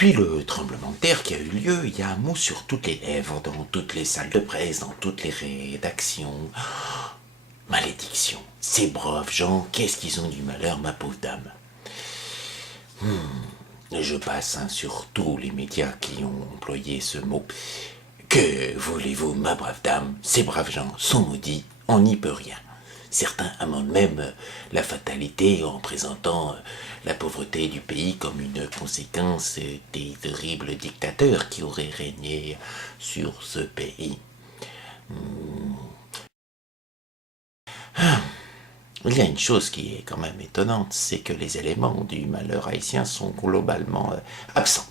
Depuis le tremblement de terre qui a eu lieu, il y a un mot sur toutes les lèvres, dans toutes les salles de presse, dans toutes les rédactions. Malédiction. Ces braves gens, qu'est-ce qu'ils ont du malheur, ma pauvre dame. Je passe sur tous les médias qui ont employé ce mot. Que voulez-vous, ma brave dame, ces braves gens sont maudits, on n'y peut rien. Certains amendent même la fatalité en présentant la pauvreté du pays comme une conséquence des horribles dictateurs qui auraient régné sur ce pays. Il y a une chose qui est quand même étonnante, c'est que les éléments du malheur haïtien sont globalement absents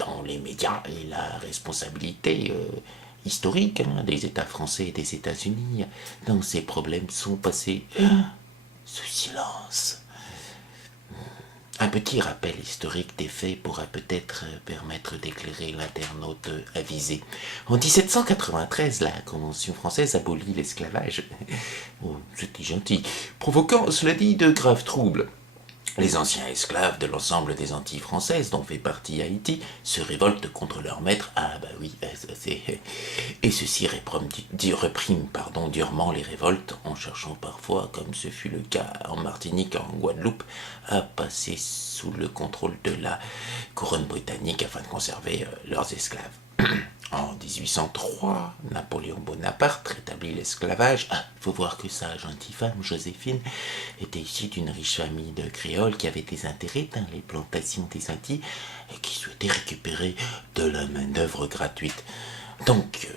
dans les médias et la responsabilité historique des États français et des États-Unis dans ces problèmes sont passés sous silence. Un petit rappel historique des faits pourra peut-être permettre d'éclairer l'internaute avisé. En 1793, la Convention française abolit l'esclavage. Oh, c'était gentil, provoquant, cela dit, de graves troubles. Les anciens esclaves de l'ensemble des Antilles françaises, dont fait partie Haïti, se révoltent contre leur maître. Ah bah oui, et ceux-ci repriment durement les révoltes, en cherchant parfois, comme ce fut le cas en Martinique, en Guadeloupe, à passer sous le contrôle de la couronne britannique afin de conserver leurs esclaves. En 1803, Napoléon Bonaparte rétablit l'esclavage. Ah, faut voir que sa gentille femme, Joséphine, était issue d'une riche famille de créoles qui avaient des intérêts dans les plantations des Antilles et qui souhaitaient récupérer de la main-d'œuvre gratuite. Donc,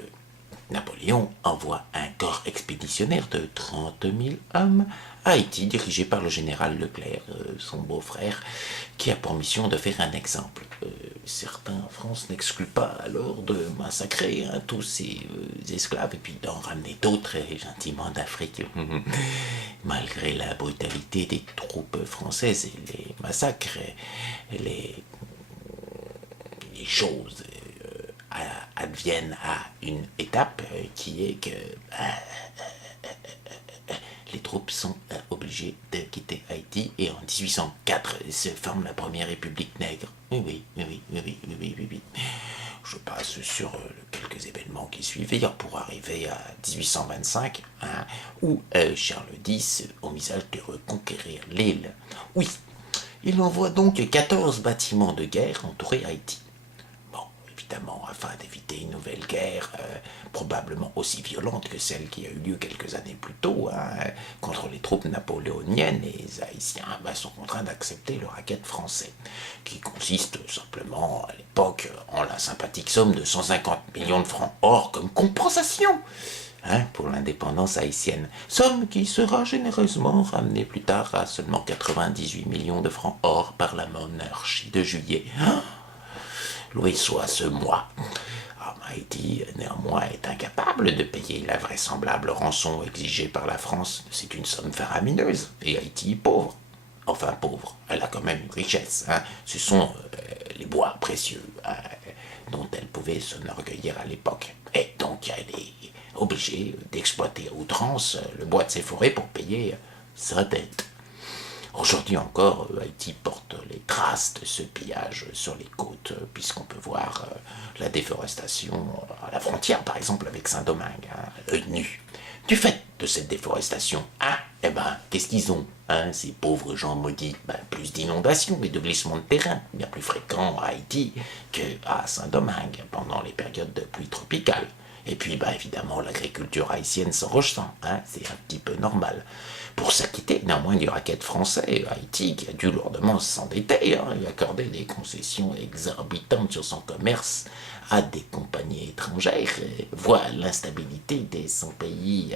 Napoléon envoie un corps expéditionnaire de 30 000 hommes à Haïti, dirigé par le général Leclerc, son beau-frère, qui a pour mission de faire un exemple. Certains en France n'excluent pas alors de massacrer tous ces esclaves et puis d'en ramener d'autres gentiment d'Afrique. Malgré la brutalité des troupes françaises et les massacres, les choses adviennent à une étape qui est que les troupes sont obligées de quitter Haïti et en 1804 se forme la première république nègre. Oui. Je passe sur quelques événements qui suivirent pour arriver à 1825 où Charles X envisage de reconquérir l'île. Oui, il envoie donc 14 bâtiments de guerre entourer Haïti. Évidemment, afin d'éviter une nouvelle guerre, probablement aussi violente que celle qui a eu lieu quelques années plus tôt, contre les troupes napoléoniennes, les Haïtiens sont contraints d'accepter le racket français, qui consiste simplement, à l'époque, en la sympathique somme de 150 millions de francs or comme compensation pour l'indépendance haïtienne, somme qui sera généreusement ramenée plus tard à seulement 98 millions de francs or par la monarchie de Juillet. Loué soit ce mois. Haïti, néanmoins, est incapable de payer la vraisemblable rançon exigée par la France. C'est une somme faramineuse, et Haïti est pauvre. Enfin pauvre, elle a quand même une richesse. Ce sont les bois précieux dont elle pouvait s'enorgueillir à l'époque. Et donc elle est obligée d'exploiter à outrance le bois de ses forêts pour payer sa dette. Aujourd'hui encore, Haïti porte les traces de ce pillage sur les côtes, puisqu'on peut voir la déforestation à la frontière, par exemple, avec Saint-Domingue, l'œil nu. Du fait de cette déforestation, qu'est-ce qu'ils ont ces pauvres gens maudits? Plus d'inondations et de glissements de terrain, bien plus fréquents à Haïti qu'à Saint-Domingue, pendant les périodes de pluie tropicale. Et puis, évidemment, l'agriculture haïtienne s'en ressent, c'est un petit peu normal. Pour s'acquitter néanmoins du racket français, Haïti, qui a dû lourdement s'endetter et accorder des concessions exorbitantes sur son commerce à des compagnies étrangères, voit l'instabilité de son pays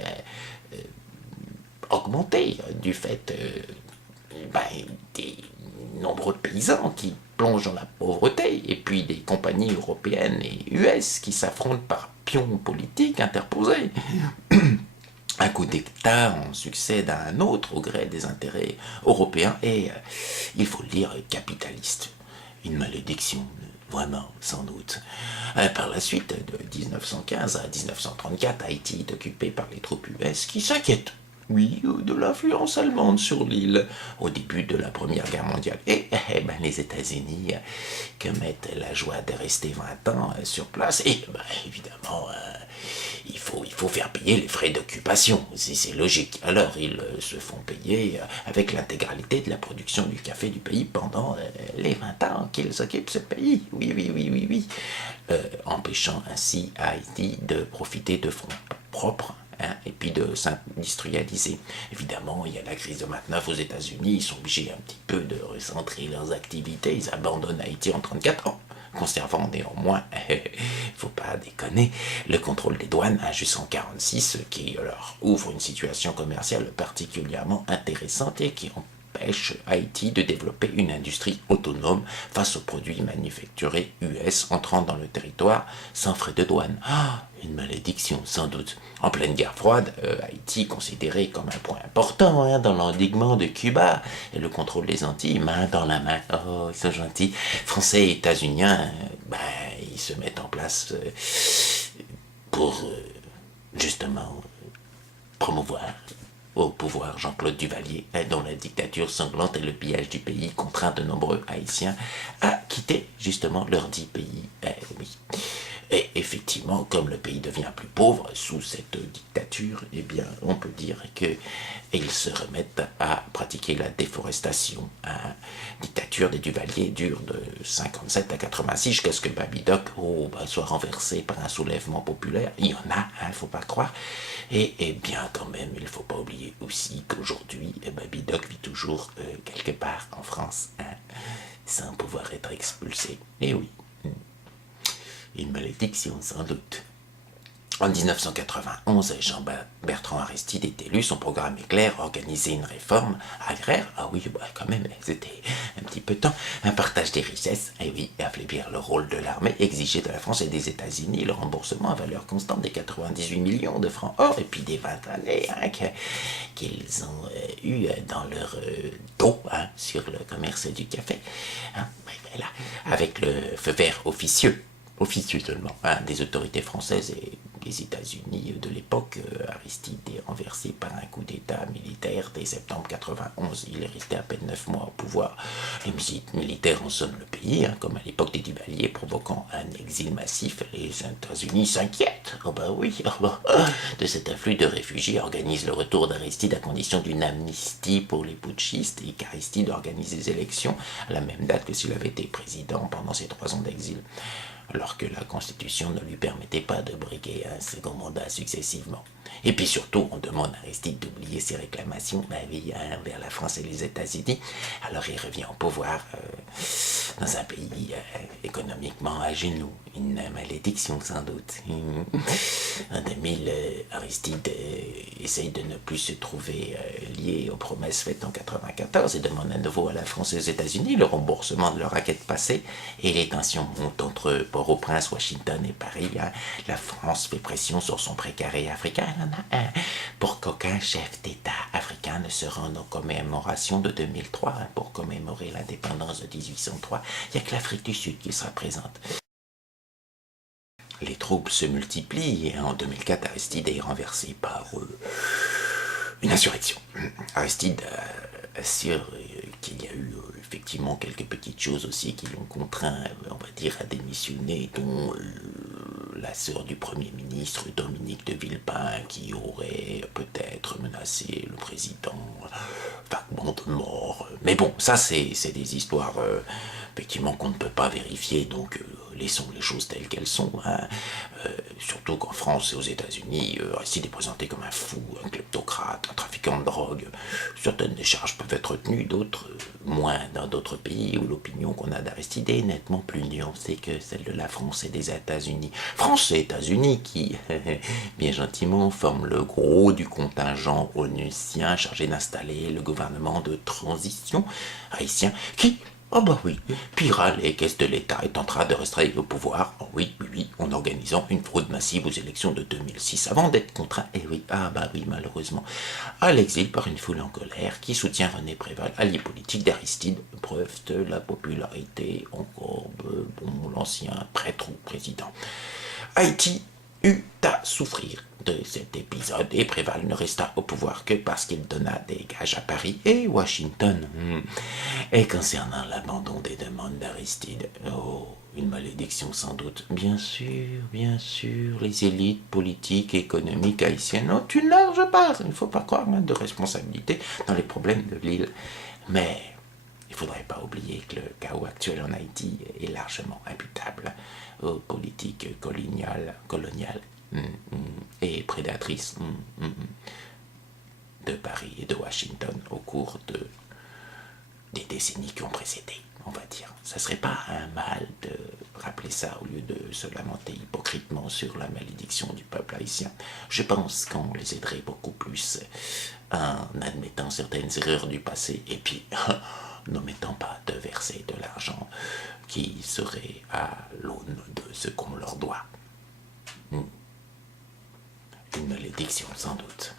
augmenter du fait des nombreux paysans qui plongent dans la pauvreté, et puis des compagnies européennes et US qui s'affrontent par pions politiques interposés. Un coup d'État en succède à un autre au gré des intérêts européens et, il faut le dire, capitaliste. Une malédiction, vraiment, sans doute. Par la suite, de 1915 à 1934, Haïti est occupé par les troupes US qui s'inquiètent Oui, de l'influence allemande sur l'île au début de la Première Guerre mondiale. Et les États-Unis commettent la joie de rester 20 ans sur place. Et évidemment, il faut faire payer les frais d'occupation, c'est logique. Alors ils se font payer avec l'intégralité de la production du café du pays pendant les 20 ans qu'ils occupent ce pays. Oui, oui, oui, oui, oui. Empêchant ainsi Haïti de profiter de fonds propres, hein, et puis de s'industrialiser. Évidemment, il y a la crise de 29 aux États-Unis, ils sont obligés un petit peu de recentrer leurs activités, ils abandonnent Haïti en 34 ans, conservant néanmoins, faut pas déconner, le contrôle des douanes jusqu'en 46, qui leur ouvre une situation commerciale particulièrement intéressante et qui empêche Haïti de développer une industrie autonome face aux produits manufacturés US entrant dans le territoire sans frais de douane. Une malédiction, sans doute. En pleine guerre froide, Haïti considéré comme un point important dans l'endiguement de Cuba et le contrôle des Antilles, main dans la main. Oh, ils sont gentils. Français et États-Uniens, ils se mettent en place pour justement promouvoir au pouvoir Jean-Claude Duvalier, dont la dictature sanglante et le pillage du pays contraint de nombreux Haïtiens à quitter justement leur dit pays. Oui. Et effectivement, comme le pays devient plus pauvre sous cette dictature, eh bien, on peut dire qu'ils se remettent à pratiquer la déforestation. Dictature des Duvaliers dure de 57 à 86 jusqu'à ce que Baby-Doc soit renversé par un soulèvement populaire. Il y en a, faut pas croire. Et bien, quand même, il faut pas oublier aussi qu'aujourd'hui, Baby-Doc vit toujours quelque part en France, sans pouvoir être expulsé. Et oui. Une malédiction, sans doute. En 1991, Jean-Bertrand Aristide est élu, son programme est clair, organiser une réforme agraire, oui, quand même, c'était un petit peu de temps, un partage des richesses, et oui, affaiblir le rôle de l'armée, exiger de la France et des États-Unis le remboursement à valeur constante des 98 millions de francs or, et puis des 20 années qu'ils ont eu dans leur dos sur le commerce du café, avec le feu vert officieux seulement, des autorités françaises et des États-Unis de l'époque. Aristide est renversé par un coup d'État militaire dès septembre 91. Il est resté à peine 9 mois au pouvoir. Les militaires ensomment le pays, comme à l'époque des Duvaliers, provoquant un exil massif. Les États-Unis s'inquiètent. De cet afflux de réfugiés, organisent le retour d'Aristide à condition d'une amnistie pour les putschistes et qu'Aristide organise des élections à la même date que s'il avait été président pendant ses 3 ans d'exil, alors que la Constitution ne lui permettait pas de briguer un second mandat successivement. Et puis surtout, on demande à Aristide d'oublier ses réclamations vers la France et les États-Unis. Alors il revient au pouvoir dans un pays économiquement à genoux. Une malédiction sans doute. En 2000, Aristide essaye de ne plus se trouver lié aux promesses faites en 1994 et demande à nouveau à la France et aux États-Unis le remboursement de leur raquette passée. Et les tensions montent entre Port-au-Prince, Washington et Paris. La France fait pression sur son précaré africain. Pour qu'aucun chef d'État africain ne se rende aux commémorations de 2003 pour commémorer l'indépendance de 1803. Il n'y a que l'Afrique du Sud qui sera présente. Les troubles se multiplient et en 2004, Aristide est renversé par une insurrection. Aristide assure qu'il y a eu effectivement quelques petites choses aussi qui l'ont contraint, on va dire, à démissionner, dont la sœur du Premier ministre, Dominique de Villepin, qui aurait peut-être menacé le président, vaguement de mort. Mais bon, ça c'est des histoires effectivement qu'on ne peut pas vérifier, donc laissons les choses telles qu'elles sont. Surtout qu'en France et aux États-Unis, Aristide est présenté comme un fou, un kleptocrate, un trafiquant de drogue. Certaines des charges peuvent être retenues, d'autres moins dans d'autres pays où l'opinion qu'on a d'Aristide est nettement plus nuancée que celle de la France et des États-Unis. France et États-Unis qui, bien gentiment, forment le gros du contingent onusien chargé d'installer le gouvernement de transition haïtien qui, pillera les caisses de l'État et tentera de rester au pouvoir, en organisant une fraude massive aux élections de 2006, avant d'être contraint, malheureusement, à l'exil par une foule en colère qui soutient René Préval, allié politique d'Aristide, preuve de la popularité encore de l'ancien prêtre ou président. Haïti eut à souffrir, de cet épisode et Préval ne resta au pouvoir que parce qu'il donna des gages à Paris et Washington. Et concernant l'abandon des demandes d'Aristide, oh, une malédiction sans doute. Bien sûr, les élites politiques et économiques haïtiennes ont une large part, il ne faut pas croire, de responsabilité dans les problèmes de l'île. Mais il ne faudrait pas oublier que le chaos actuel en Haïti est largement imputable aux politiques coloniales et prédatrices de Paris et de Washington au cours des décennies qui ont précédé, on va dire. Ça serait pas un mal de rappeler ça au lieu de se lamenter hypocritement sur la malédiction du peuple haïtien. Je pense qu'on les aiderait beaucoup plus en admettant certaines erreurs du passé et puis n'omettant pas de verser de l'argent qui serait à l'aune de ce qu'on leur doit. Une malédiction sans doute.